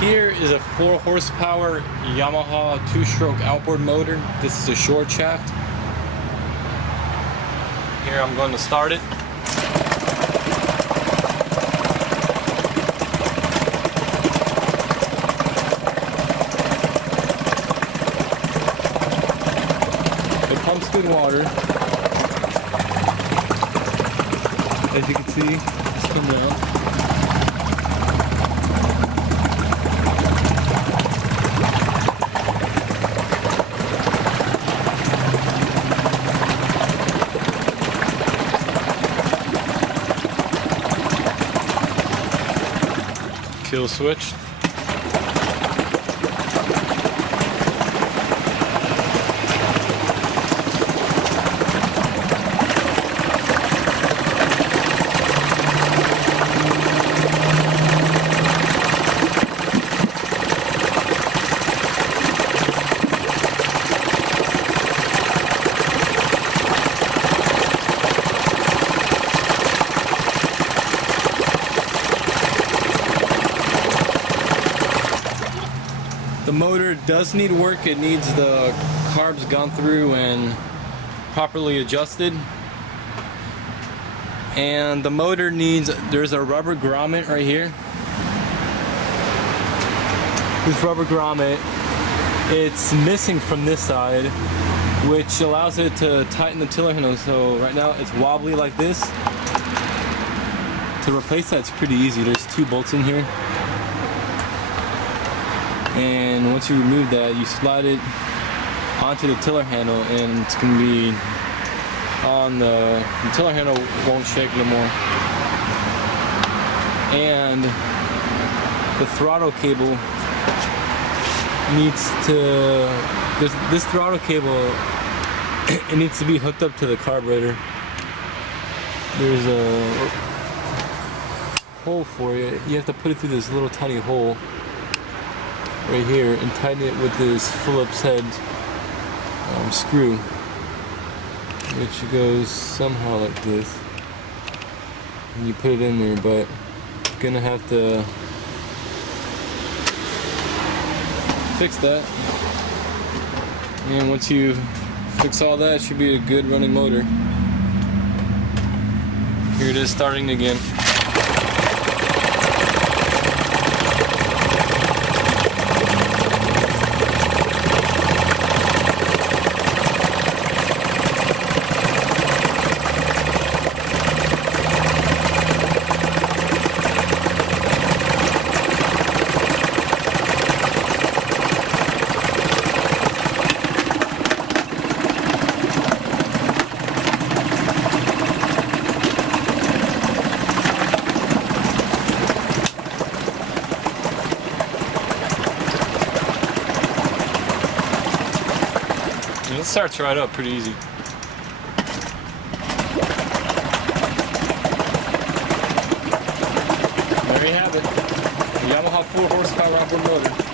Here is a 4 horsepower Yamaha 2-stroke outboard motor. This is a short shaft. Here I'm going to start it. It pumps good water. As you can see, it's come down. Kill switch. The motor does need work. It needs the carbs gone through and properly adjusted. And the motor needs, there's a rubber grommet right here. This rubber grommet, it's missing from this side, which allows it to tighten the tiller handle. So right now it's wobbly like this. To replace that, it's pretty easy. There's 2 bolts in here. And once you remove that, you slide it onto the tiller handle, and it's going to be on the tiller handle won't shake no more. And the throttle cable needs to, this throttle cable, it needs to be hooked up to the carburetor. There's a hole for it. You have to put it through this little tiny hole right here and tighten it with this Phillips head screw, which goes somehow like this, and you put it in there. But you're gonna have to fix that, and once you fix all that, it should be a good running motor. Here it is starting again. It starts right up pretty easy. There you have it. The Yamaha 4 horsepower outboard motor.